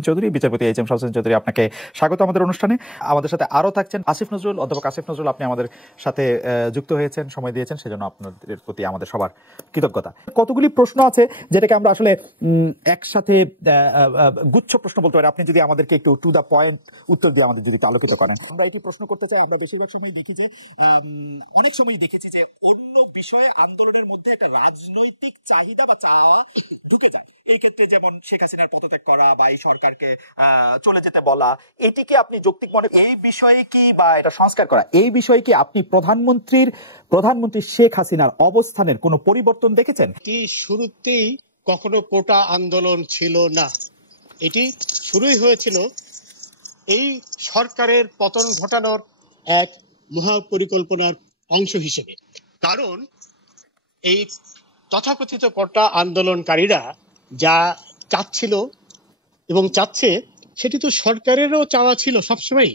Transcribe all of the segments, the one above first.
চৌধুরী, বিচারপতি H M Shamsuddin Chowdhury, আপনাকে স্বাগত আমাদের অনুষ্ঠানে। আমাদের সাথে আরো থাকছেন আসিফ নজরুল, অধ্যাপক আসিফ নজরুল। আপনি আমাদের সাথে যুক্ত হয়েছেন, সময় দিয়েছেন, সেজন্য আপনাদের প্রতি আমাদের সবার কৃতজ্ঞতা। কতগুলি প্রশ্ন আছে যেটাকে আমরা আসলে একসাথে গুচ্ছ প্রশ্ন বলতে পারি। আপনি যদি আমাদেরকে একটু টু দা পয়েন্ট উত্তর দিয়ে আমাদের যদি আলোকিত করেন। আমরা এটি প্রশ্ন করতে চাই। আমরা বেশিরভাগ সময় দেখি যে অনেক সময় দেখেছি যে অন্য বিষয়ে আন্দোলনের মধ্যে একটা রাজনৈতিক চাহিদা বা চাওয়া ঢুকে যায়। এই ক্ষেত্রে যেমন শেখ হাসিনার পদত্যাগ করা বা এই সরকারকে চলে যেতে বলা, এটিকে আপনি যৌক্তিক মনে করেন? এই বিষয়ে কি, বা এটা সংস্কার করা, এই বিষয়ে কি আপনি প্রধানমন্ত্রী শেখ হাসিনার অবস্থানের কোনো পরিবর্তন দেখেছেন? এটি শুরুতেই কখনো কোটা আন্দোলন ছিল না। এটি শুরুই হয়েছিল এই সরকারের পতন ঘটানোর এক মহাপরিকল্পনার অংশ হিসেবে। কারণ এই তথাকথিত কোটা আন্দোলনকারীরা যা চাচ্ছিল এবং চাচ্ছে, সেটি তো সরকারেরও চাওয়া ছিল সবসময়।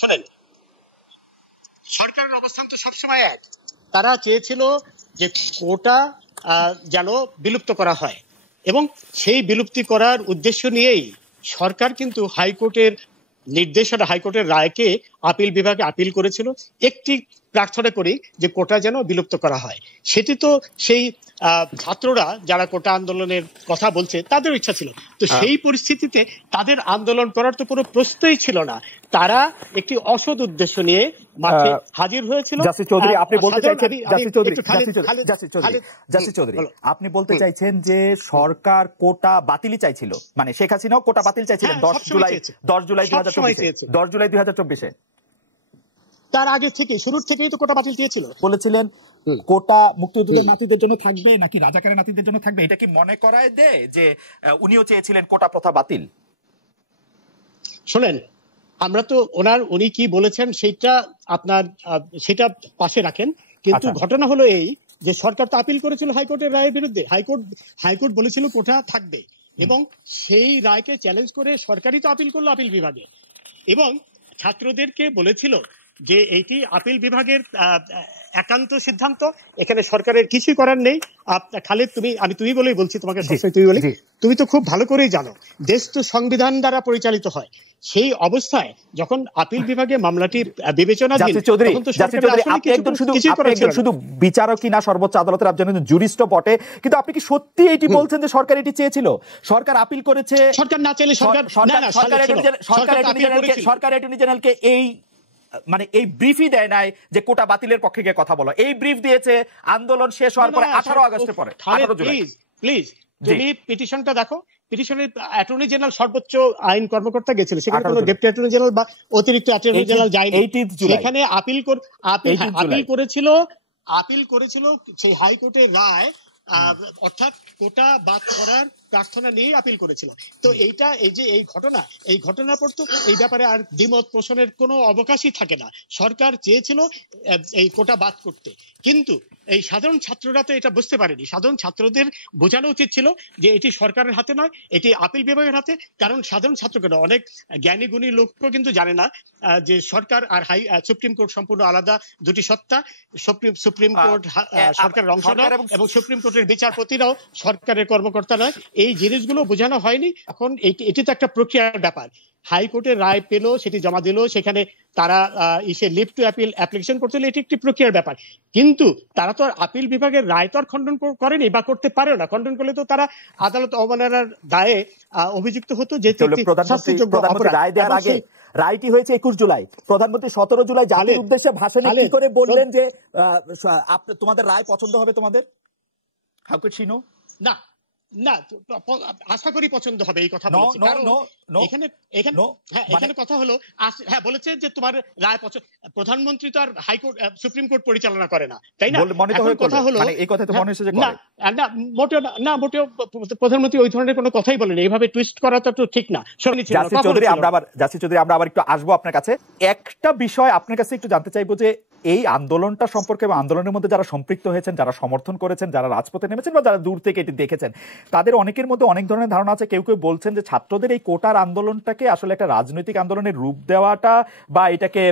শোনেন, সরকারের অবস্থান তো সবসময় এক। তারা চেয়েছিল যে কোটা যেন বিলুপ্ত করা হয়, এবং সেই বিলুপ্তি করার উদ্দেশ্য নিয়েই সরকার কিন্তু হাইকোর্টের নির্দেশনা, হাইকোর্টের রায়কে আপিল বিভাগে আপিল করেছিল একটি প্রার্থনা করি যে কোটা যেন বিলুপ্ত করা হয়। সেটি তো সেই ছাত্ররা যারা কোটা আন্দোলনের কথা বলছে তাদের ইচ্ছা ছিল। তো সেই পরিস্থিতিতে তাদের আন্দোলন করার তো কোনো প্রশ্নই ছিল না। তারা একটি অসৎ উদ্দেশ্য নিয়ে মাঠে হাজির হয়েছিল। জাসির চৌধুরী, আপনি বলতে চাইছেন, জাসির চৌধুরী, আপনি বলতে চাইছেন যে সরকার কোটা বাতিলই চাইছিল, মানে শেখ হাসিনাও কোটা বাতিল চাইছিলেন 10 জুলাই 2024-এ। তার আগে থেকে, শুরুর থেকেই তো কোটা বাতিল দিয়েছিল। বলেছিলেন কোটা মুক্তিযোদ্ধাদের নাতিদের জন্য থাকবে নাকি রাজাকারের নাতিদের জন্য থাকবে, এটা কি মনে করায় দেয় যে উনিও চেয়েছিলেন কোটা প্রথা বাতিল? শোনেন, আমরা তো উনি কি বলেছেন সেটা পাশে রাখেন, কিন্তু ঘটনা হলো এই যে সরকার তো আপিল করেছিল হাইকোর্টের রায়ের বিরুদ্ধে। হাইকোর্ট বলেছিল কোটা থাকবে, এবং সেই রায়কে চ্যালেঞ্জ করে সরকারই তো আপিল করলো আপিল বিভাগে, এবং ছাত্রদেরকে বলেছিল যে এইটি আপিল বিভাগের একান্ত সিদ্ধান্ত, এখানে সরকারের কিছুই করার নেই। খালেদ, তুমি বলেই বলছি তোমাকে, সবসময় তুমি বলি, তুমি তো খুব ভালো করেই জানো দেশ তো সংবিধান দ্বারা পরিচালিত হয়। সেই অবস্থায় যখন আপিল বিভাগে মামলাটি বিবেচনাধীন, তখন তো শুধু বিচারকই না, সর্বোচ্চ আদালতের একজন জুরিস্ট বটে, কিন্তু আপনি কি সত্যি এটি বলছেন যে সরকার এটি চেয়েছিল? সরকার আপিল করেছে, সরকার না চাইলে সরকার অ্যাটর্নি জেনারেলকে এই ব্রিফই দেয় নাই যে কোটা বাতিলের পক্ষে গিয়ে কথা বলো। এই ব্রিফ দিয়েছে আন্দোলন শেষ হওয়ার পরে 18 আগস্টের পরে। প্লিজ তুমি পিটিশনটা দেখো। পিটিশনের অ্যাটর্নি জেনারেল, সর্বোচ্চ আইন কর্মকর্তা গেছিল, সেখানে কোনো ডেপুটি অ্যাটর্নি জেনারেল বা অতিরিক্ত অ্যাটর্নি জেনারেল যায়নি। সেখানে আপিল করেছিল সেই হাইকোর্টের রায়, অর্থাৎ কোটা বাদ করার প্রার্থনা নিয়ে আপিল করেছিল। তো এই ঘটনার পর তো এই ব্যাপারে আর দ্বিমত পোষণের কোনো অবকাশই থাকে না। সরকার চেয়েছিল এই কোটা বাদ করতে, কিন্তু এই সাধারণ ছাত্ররা তো এটা বুঝতে পারেনি। সাধারণ ছাত্রদের বোঝানো উচিত ছিল যে এটি সরকারের হাতে নয়, এটি আপিল বিভাগের হাতে। কারণ সাধারণ ছাত্রকে অনেক জ্ঞানী গুণী লোকও কিন্তু জানে না যে সরকার আর সুপ্রিম কোর্ট সম্পূর্ণ আলাদা দুটি সত্তা। সুপ্রিম কোর্ট সরকারের অংশ নয়, এবং সুপ্রিম কোর্টের বিচারপতিরাও সরকারের কর্মকর্তা নয়। এই জিনিসগুলো বোঝানো হয়নি। এখন এটি তো একটা প্রক্রিয়ার ব্যাপার। হাইকোর্টের রায় পেল, সেটি জমা দিল, সেখানে তারা লিভ টু অ্যাপিল অ্যাপ্লিকেশন করছিল, এটি একটি প্রক্রিয়ার ব্যাপার। কিন্তু তারা তো আর আপিল বিভাগের রায় তো আর খণ্ডন করেনি বা করতে পারে না। খণ্ডন করলে তো তারা আদালত অবমাননার দায়ে অভিযুক্ত হতো। যে রায় দেওয়ার আগে রায়টি হয়েছে 21 জুলাই, প্রধানমন্ত্রী 17 জুলাই জাতির উদ্দেশ্যে ভাষণে কি করে বললেন যে তোমাদের রায় পছন্দ হবে তোমাদের? How could she no? না, আশা করি পছন্দ হবে, এই কথা বলেছে। এখানে কথা হলো, হ্যাঁ বলেছে যে তোমার রায় পছন্দ। প্রধানমন্ত্রী তো আর হাইকোর্ট সুপ্রিম কোর্ট পরিচালনা করে না, তাই না? কথা হলো মোটেও প্রধানমন্ত্রী ওই ধরনের কোনো কথাই বলেনি। এইভাবে টুইস্ট করাটা তো ঠিক না। জাসির চৌধুরী, আমরা আবার একটু আসবো আপনার কাছে। একটা বিষয় আপনার কাছে একটু জানতে চাইবো যে এই আন্দোলনটা সম্পর্কে এবং আন্দোলনের মধ্যে যারা সম্পৃক্ত হয়েছেন, যারা সমর্থন করেছেন, যারা রাজপথে নেমেছেন বা যারা দূর থেকে এটি দেখেছেন, তাদের অনেকের মধ্যে অনেক ধরনের ধারণা আছে। কেউ বলছেন যে ছাত্রদের এই কোটার আন্দোলনটাকে আসলে একটা রাজনৈতিক আন্দোলনের রূপ দেওয়াটা বা এটাকে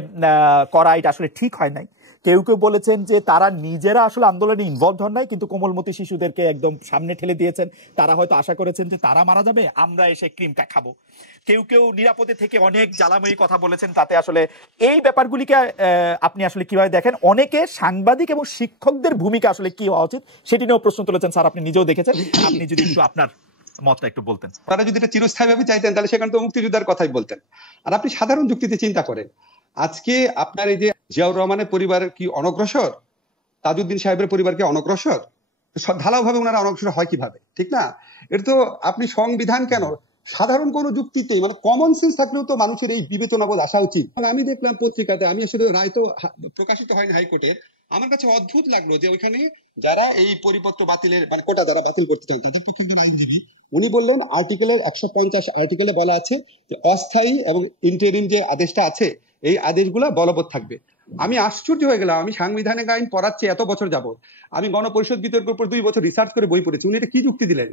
করা, এটা আসলে ঠিক হয় নাই। কেউ কেউ বলেছেন যে তারা নিজেরা আসলে আন্দোলনে ইনভলভ হন নাই, কিন্তু কোমলমতি শিশুদেরকে একদম সামনে ঠেলে দিয়েছেন। তারা হয়তো আশা করেছেন যে তারা মারা যাবে, আমরা এসে ক্রিমটা খাবো। কেউ কেউ নিরাপদে থেকে অনেক জ্বালাময়ী কথা বলেছেন। তাতে আসলে এই ব্যাপারগুলিকে আপনি আসলে কিভাবে দেখেন? অনেকে সাংবাদিক এবং শিক্ষকদের ভূমিকা আসলে কি হওয়া উচিত সেটি নিয়েও প্রশ্ন তুলেছেন। স্যার, আপনি নিজেও দেখেছেন, আপনি যদি একটু আপনার মতটা একটু বলতেন। তারা যদি এটা চিরস্থায়ীভাবে চাইতেন তাহলে সেখানে তো মুক্তিযোদ্ধার কথাই বলতেন। আর আপনি সাধারণ যুক্তিতে চিন্তা করেন, আজকে আপনার এই যে জিয়াউর রহমানের পরিবার কি অনগ্রসর, তাজউদ্দিন সাহেবের পরিবার কি অনগ্রসর? ঢালাওভাবে ওনারা অনগ্রসর হয় কিভাবে? ঠিক না? এটা তো আপনি সংবিধান কেন, সাধারণ কোন যুক্তিতে মানে কমন সেন্স থাকলেও তো মানুষের এই বিবেচনাবোধ আসা উচিত। আমি দেখলাম পত্রিকাতে, আমি আসলে রায় তো প্রকাশিত হয়নি হাইকোর্টের, আমার কাছে অদ্ভুত লাগলো যে ওইখানে যারা এই পরিপত্র বাতিলের মানে কোটা যারা বাতিল করতে চান তাদের পক্ষে একজন আইনজীবী উনি বললেন আর্টিকেলের 150 আর্টিকেলে বলা আছে যে অস্থায়ী এবং ইন্টারিম যে আদেশটা আছে এই আদেশগুলো বলবৎ থাকবে। আমি আশ্চর্য হয়ে গেলাম, আমি সাংবিধানিক আইন পড়াচ্ছি এত বছর যাবত, আমি গণপরিষদ বিতর্কের উপর 2 বছর রিসার্চ করে বই পড়েছি, উনি এটা কি যুক্তি দিলেন?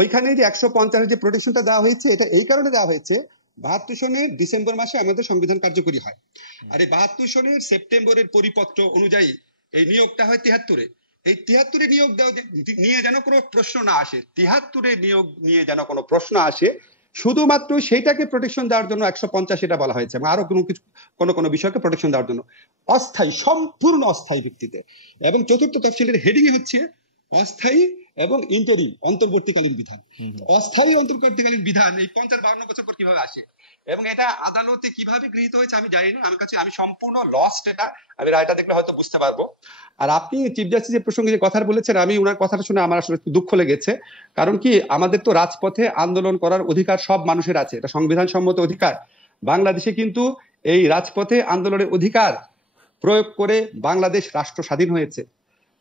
ওইখানে যে 150 যে প্রোটেকশনটা দেওয়া হয়েছে এটা এই কারণে দেওয়া হয়েছে 72 সনের ডিসেম্বর মাসে আমাদের সংবিধান কার্যকরী হয়, আর এই 72 সনের সেপ্টেম্বরের পরিপত্র অনুযায়ী এই নিয়োগটা হয় 73-এ। এই 73-এ নিয়োগ দেওয়া নিয়ে যেন কোনো প্রশ্ন না আসে, 73-এ নিয়োগ নিয়ে যেন কোনো প্রশ্ন আসে, শুধুমাত্র সেইটাকে প্রোটেকশন দেওয়ার জন্য 150 এটা বলা হয়েছে, এবং আরো কোনো কিছু কোনো বিষয়কে প্রোটেকশন দেওয়ার জন্য অস্থায়ী, সম্পূর্ণ অস্থায়ী ভিত্তিতে। এবং চতুর্থ তফসিলের হেডিং এ হচ্ছে অস্থায়ী এবং ইন্টারিম অন্তর্বর্তীকালীন বিধান। অস্থায়ী অন্তর্বর্তীকালীন বিধান এই 50-52 বছর পর কিভাবে আসে এবং এটা আদালতে কিভাবে গৃহীত হয়েছে আমি জানি না, আমি সম্পূর্ণ লস্ট, এটা আমি রায়টা দেখলে হয়তো বুঝতে পারবো। আর আপনি চিফ জাস্টিসের প্রসঙ্গে যে কথা বলেছেন, আমি ওনার কথাটা শুনে আমার আসলে একটু দুঃখ লেগেছে। কারণ কি, আমাদের তো রাজপথে আন্দোলন করার অধিকার সব মানুষের আছে, এটা সংবিধান সম্মত অধিকার। বাংলাদেশে কিন্তু এই রাজপথে আন্দোলনের অধিকার প্রয়োগ করে বাংলাদেশ রাষ্ট্র স্বাধীন হয়েছে।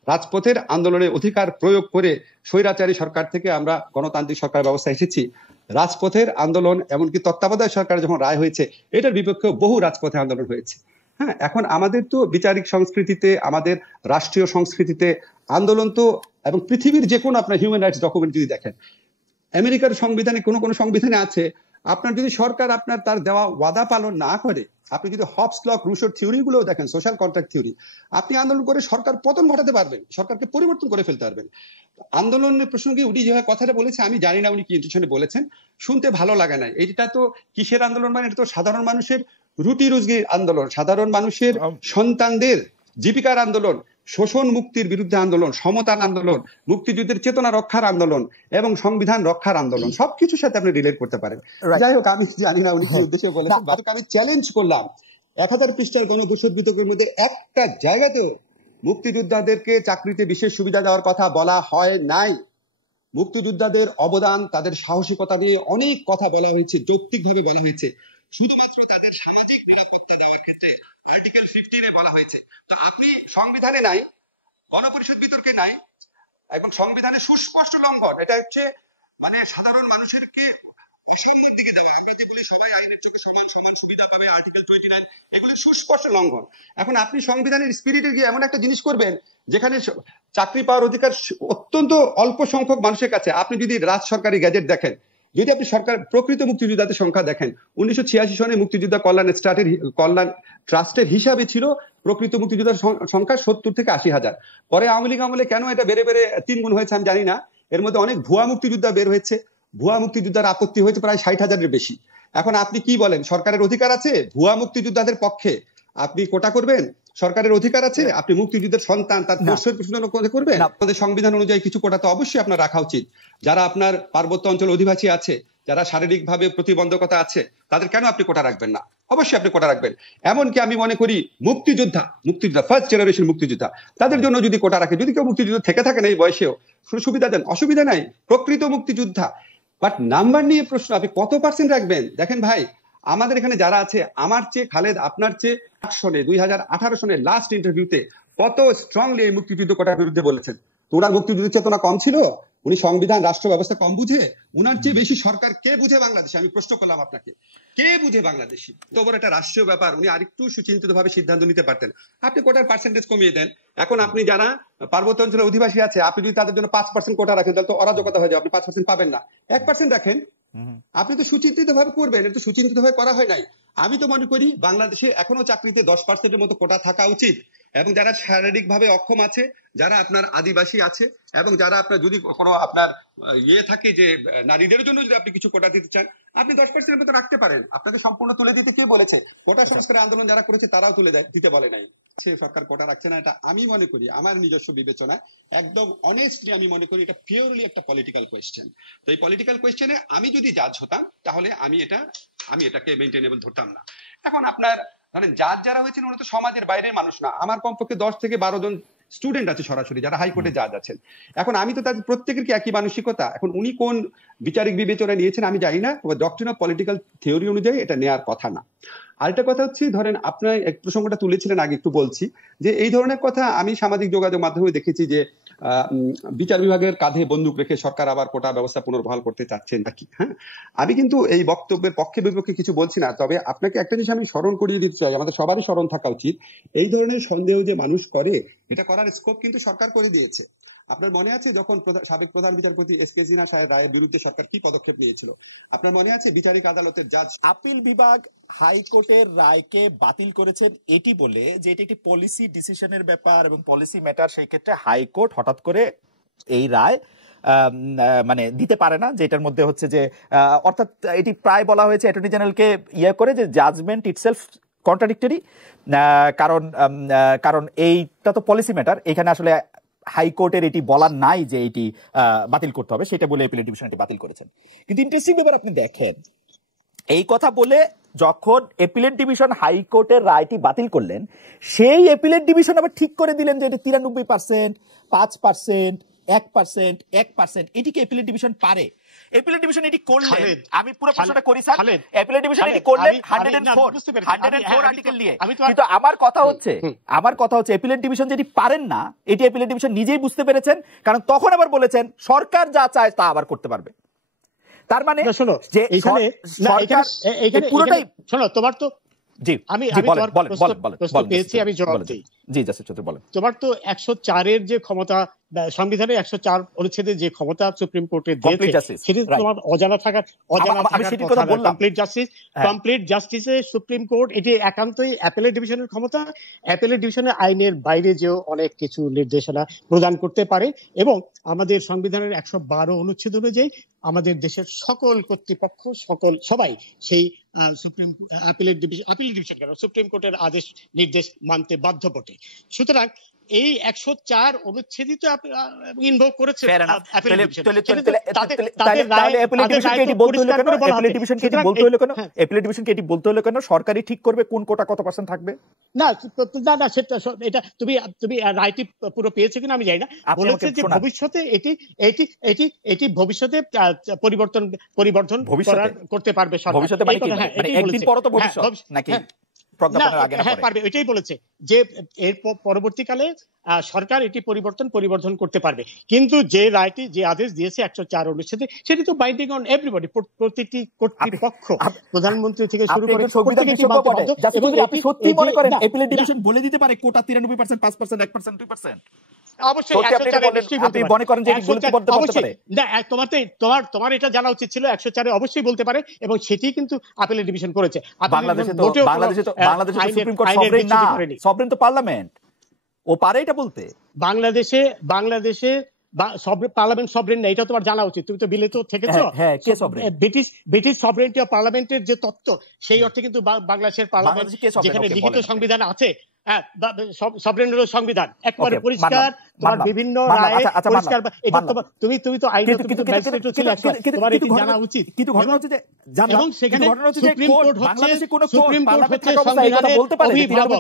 রাজপথের আন্দোলনের অধিকার প্রয়োগ করে স্বৈরাচারী সরকার থেকে আমরা গণতান্ত্রিক সরকার ব্যবস্থা এসেছি। রাজপথের আন্দোলন এমনকি তত্ত্বাবধায়ক সরকার যখন রায় হয়েছে এটার বিপক্ষে বহু রাজপথে আন্দোলন হয়েছে। হ্যাঁ, এখন আমাদের তো বিচারিক সংস্কৃতিতে, আমাদের রাষ্ট্রীয় সংস্কৃতিতে আন্দোলন তো, এবং পৃথিবীর যে কোনো আপনার হিউম্যান রাইটস ডকুমেন্ট যদি দেখেন, আমেরিকার সংবিধানে কোনো সংবিধানে আছে আপনার যদি সরকার আপনার তার দেওয়া ওয়াদা পালন না করে, আপনি যদি হবস লক রুশোর থিওরি গুলো দেখেন, সোশ্যাল কন্ট্রাক্ট থিওরি, আপনি আন্দোলন করে সরকার পতন ঘটাতে পারবেন, সরকারকে পরিবর্তন করে ফেলতে পারবেন। আন্দোলনের প্রসঙ্গে উনি যে কথাটা বলেছে আমি জানি না উনি কি ইন্টেনশনে বলেছেন, শুনতে ভালো লাগে না। এটা তো কিসের আন্দোলন, মানে এটা তো সাধারণ মানুষের রুটি রুজির আন্দোলন, সাধারণ মানুষের সন্তানদের জীবিকার আন্দোলন, শোষণ মুক্তির বিরুদ্ধে আন্দোলন, সমতার আন্দোলন, মুক্তিযুদ্ধের চেতনা রক্ষার আন্দোলন এবং সংবিধান রক্ষার আন্দোলন, সবকিছুর সাথে আপনি রিলেট করতে পারেন। যাই হোক, আমি জানি না উনি কি উদ্দেশ্যে বলেছেন, আমি চ্যালেঞ্জ করলাম 1000 পৃষ্ঠার গণপরিষদ বিতর্কের মধ্যে একটা জায়গাতেও মুক্তিযোদ্ধাদেরকে চাকরিতে বিশেষ সুবিধা দেওয়ার কথা বলা হয় নাই। মুক্তিযোদ্ধাদের অবদান, তাদের সাহসিকতা নিয়ে অনেক কথা বলা হয়েছে, যৌক্তিকভাবে বলা হয়েছে, শুধুমাত্র তাদের সামাজিক নিরাপত্তা দেওয়ার ক্ষেত্রে আর্টিকেল 15-এ বলা হয়েছে। তো আপনি সংবিধানে নাই, গণপরিষদ বিতর্কে নাই, এখন সংবিধানের সুস্পষ্ট লঙ্ঘন। এটা হচ্ছে মানে সাধারণ মানুষেরকে সামনের দিকে দেওয়া, আপনি যেগুলি সবাই আইনের চোখে সমান সমান সুবিধা পাবে, আর্টিকেল 29 এগুলো সুস্পষ্ট লঙ্ঘন। এখন আপনি সংবিধানের স্পিরিটে গিয়ে এমন একটা জিনিস করবেন যেখানে চাকরি পাওয়ার অধিকার অত্যন্ত অল্প সংখ্যক মানুষের কাছে। আপনি যদি রাজ সরকারি গ্যাজেট দেখেন, যদি আপনি সরকার প্রকৃত মুক্তিযোদ্ধাদের সংখ্যা দেখেন, 1986 সনে মুক্তিযোদ্ধা কল্যাণ ট্রাস্টের হিসাবে ছিল প্রকৃত মুক্তিযোদ্ধার সংখ্যা 70 থেকে 80,000। পরে আওয়ামী লীগ আমলে কেন এটা বেড়ে 3 গুণ হয়েছে আমি জানি না। এর মধ্যে অনেক ভুয়া মুক্তিযোদ্ধা বের হয়েছে, ভুয়া মুক্তিযোদ্ধার আপত্তি হয়েছে প্রায় 60,000-এর বেশি। এখন আপনি কি বলেন, সরকারের অধিকার আছে ভুয়া মুক্তিযোদ্ধাদের পক্ষে আপনি কোটা করবেন? সরকারের অধিকার আছে আপনি মুক্তিযুদ্ধের সন্তান তার বর্ষের প্রশ্ন করবেন? আপনাদের সংবিধান অনুযায়ী কিছু কোটা তো অবশ্যই আপনার রাখা উচিত। যারা আপনার পার্বত্য অঞ্চল অধিবাসী আছে, যারা শারীরিকভাবে প্রতিবন্ধকতা আছে, তাদের কেন আপনি কোটা রাখবেন না? অবশ্যই আপনি কোটা রাখবেন। এমনকি আমি মনে করি মুক্তিযোদ্ধা ফার্স্ট জেনারেশন মুক্তিযোদ্ধা, তাদের জন্য যদি কোটা রাখে, যদি কেউ মুক্তিযুদ্ধ থেকে থাকেন এই বয়সেও, সুবিধা দেন, অসুবিধা নাই, প্রকৃত মুক্তিযোদ্ধা। বাট নাম্বার নিয়ে প্রশ্ন, আপনি কত পার্সেন্ট রাখবেন? দেখেন ভাই, আমাদের এখানে যারা আছে, আমার চেয়ে খালেদ আপনার চেয়ে 2018 সনের লাস্ট ইন্টারভিউতে কত স্ট্রংলি এই মুক্তিযুদ্ধ কোটার বিরুদ্ধে বলেছেন। তো ওনার মুক্তিযুদ্ধের চেতনা কম ছিল? উনি সংবিধান রাষ্ট্র ব্যবস্থা কম বুঝে? উনার চেয়ে বেশি সরকার কে বুঝে বাংলাদেশে? আমি প্রশ্ন করলাম আপনাকে, কে বুঝে বাংলাদেশি? তো বড় একটা রাষ্ট্রীয় ব্যাপার, উনি আরেকটু সুচিন্তিত ভাবে সিদ্ধান্ত নিতে পারতেন। আপনি কোটার পার্সেন্টেজ কমিয়ে দেন। এখন আপনি যারা পার্বত্য অঞ্চলের অধিবাসী আছে, আপনি যদি তাদের জন্য 5% কোটা রাখেন তাহলে তো অরাজকতা হয়ে যাবে। আপনি 5% পাবেন না, 1% রাখেন। আপনি তো সুচিন্তিত ভাবে করবেন, এটা তো সুচিন্তিত ভাবে করা হয় নাই। আমি তো মনে করি বাংলাদেশে এখনো চাকরিতে 10% মতো কোটা থাকা উচিত, এবং যারা শারীরিকভাবে অক্ষম আছে, যারা আপনার আদিবাসী আছে, এবং যারা আপনার যদি কোনো আপনার থাকে যে নারীদের জন্য যদি আপনি কিছু কোটা দিতে চান, আপনি 10% মতো রাখতে পারেন। আপনাকে সম্পূর্ণ তুলে দিতে কে বলেছে? কোটা সংস্কার আন্দোলন যারা করেছে তারাও তুলে দিতে বলে নাই। সে সরকার কোটা রাখছে না, এটা আমি মনে করি আমার নিজস্ব বিবেচনা, একদম অনেস্টলি আমি মনে করি এটা পিওরলি একটা পলিটিক্যাল কোয়েশ্চেন। তো এই পলিটিক্যাল কোয়েশ্চেনে আমি যদি জাজ হতাম তাহলে আমি এটাকে মেইনটেনেবল ধরতাম না। এখন আপনার ধরেন জাজ যারা হয়েছেন ওরা তো সমাজের বাইরের মানুষ না। আমার কমপক্ষে 10 থেকে 12 জন স্টুডেন্ট আছে সরাসরি যারা হাইকোর্টে জাজ আছেন। এখন আমি তো তাদের প্রত্যেকের কি একই মানসিকতা? এখন উনি কোন বিচারিক বিবেচনা নিয়েছেন আমি জানি না, তবে ডক্ট্রিন অফ পলিটিক্যাল থিওরি অনুযায়ী এটা নেওয়ার কথা না। আরেকটা কথা হচ্ছে, ধরেন আপনার এক প্রসঙ্গটা তুলেছিলেন আগে, একটু বলছি যে এই ধরনের কথা আমি সামাজিক যোগাযোগ মাধ্যমে দেখেছি যে বিচার বিভাগের কাঁধে বন্দুক রেখে সরকার আবার কোটা ব্যবস্থা পুনর্বহাল করতে চাচ্ছেন নাকি। হ্যাঁ, আমি কিন্তু এই বক্তব্যের পক্ষে বিপক্ষে কিছু বলছি না, তবে আপনাকে একটা জিনিস আমি স্মরণ করিয়ে দিতে চাই, আমাদের সবারই স্মরণ থাকা উচিত, এই ধরনের সন্দেহ যে মানুষ করে এটা করার স্কোপ কিন্তু সরকার করে দিয়েছে। আপনার মনে আছে যখন সাবেক প্রধান বিচারপতি এস.কে. সিনহা সাহেব রায়ের বিরুদ্ধে সরকার কি পদক্ষেপ নিয়েছিল? আপনার মনে আছে বিচারিক আদালতের জাজ আপিল বিভাগ হাইকোর্টের রায়কে বাতিল করেছেন এটি বলে যে এটি একটি পলিসি ডিসিশনের ব্যাপার এবং পলিসি ম্যাটার, সেই ক্ষেত্রে হাইকোর্ট হঠাৎ করে এই রায় মানে দিতে পারে না, যেটার মধ্যে হচ্ছে যে অর্থাৎ এটি প্রায় বলা হয়েছে অ্যাটর্নি জেনারেলকে করে যে জাজমেন্ট ইটসেলফ কন্ট্রাডিক্টরি, কারণ এইটা তো পলিসি ম্যাটার, এখানে আসলে হাইকোর্টের এটি বলার নাই যে এটি বাতিল করতে হবে, সেটা বলে অ্যাপিলেট ডিভিশন এটি বাতিল করেছেন। কিন্তু ইন্টারেস্টিং ব্যাপার আপনি দেখেন, এই কথা বলে যখন অ্যাপিলেট ডিভিশন হাইকোর্টের রায়টি বাতিল করলেন, সেই অ্যাপিলেট ডিভিশন আবার ঠিক করে দিলেন যে এটি 93%, 5%, 1%, 1%, এটিকে অ্যাপিলেট ডিভিশন পারে। অ্যাপিলেট ডিভিশন এটি করলেন, আমি পুরো প্রশ্নটা করি স্যার, অ্যাপিলেট ডিভিশন এটি করলেন 104 আর্টিকেল নিয়ে। কিন্তু আমার কথা হচ্ছে অ্যাপিলেট ডিভিশন যেটি পারেন না, এটি অ্যাপিলেট ডিভিশন নিজেই বুঝতে পেরেছেন, কারণ তখন আবার বলেছেন সরকার যা চায় তা আবার করতে পারবে। তার মানে যে এইখানে পুরোটাই শোনো, তোমার তো জি আমি প্রশ্ন পেয়েছি, আমি জবাব দিই। জি জাসির চৌধুরী বলেন। তোমার তো 104 এর যে ক্ষমতা, সংবিধানের 104 অনুচ্ছেদে যে ক্ষমতা সুপ্রিম কোর্টে দিয়েছে, সেটি তোমার অজানা থাকার কমপ্লিট জাস্টিসে সুপ্রিম কোর্ট এটি একান্তই অ্যাপিলেট ডিভিশনের ক্ষমতা। অ্যাপিলেট ডিভিশনের আইনের বাইরে যেও অনেক কিছু নির্দেশনা প্রদান করতে পারে, এবং আমাদের সংবিধানের 112 অনুচ্ছেদ অনুযায়ী আমাদের দেশের সকল কর্তৃপক্ষ সবাই সেই সুপ্রিম অ্যাপিলেট ডিভিশন কেন সুপ্রিম কোর্টের আদেশ নির্দেশ মানতে বাধ্য বটে। সুতরাং এই 104 অনুচ্ছেদই তো ইনভোক করেছে অ্যাপিলেট ডিভিশন। সরকারই ঠিক করবে কোন কোটা কত পার্সেন্ট থাকবে? না না, সেটা এটা তুমি রাইটই পুরো পেয়েছো কিনা আমি জানি না। বলেছে যে ভবিষ্যতে এটি ভবিষ্যতে পরিবর্তন করতে পারবে সরকার। ভবিষ্যতে মানে একদিন পর তো ভবিষ্যৎ নাকি পারবে, এটাই বলেছে যে এর পরবর্তীকালে সরকার এটি পরিবর্তন করতে পারবে। কিন্তু যে রায়টি, যে আদেশ দিয়েছে 104 অনুচ্ছেদে, সেটি তো বাইন্ডিং অন এভরিবডি, প্রতিটি কর্তৃপক্ষ, প্রধানমন্ত্রী থেকে শুরু করে আপনি সত্যি মনে করেন অ্যাপিলেট ডিভিশন বলে দিতে পারে কোটা 93%, 5%, 1%, 2%? অবশ্যই তোমার এটা জানা উচিত ছিল, 104 অবশ্যই বলতে পারে, এবং সেটি কিন্তু অ্যাপিলেট ডিভিশন করেছে। বাংলাদেশে সুপ্রিম কোর্ট সভরেন না, সভরেন তো পার্লামেন্ট, ও পারে এটা বলতে। বাংলাদেশে পার্লামেন্ট সভরেন না, এটা তোমার জানা উচিত, তুমি তো বিলে তো থেকেছো। ব্রিটিশ সভরেনিটি অফ পার্লামেন্টের যে তত্ত্ব, সেই অর্থে কিন্তু বাংলাদেশের পার্লামেন্ট যেখানে লিখিত সংবিধান আছে, সভরেন হলো সংবিধান, একেবারে পরিষ্কার, তোমার বিভিন্ন রায়ে পরিষ্কার। এটা তুমি তো আইনত ম্যাজিস্ট্রেট ছিলে, তোমার এটি জানা উচিত। কিন্তু ঘটনা হচ্ছে যে, এবং সেখানে সুপ্রিম কোর্ট হচ্ছে সংবিধানের অভিভাবক।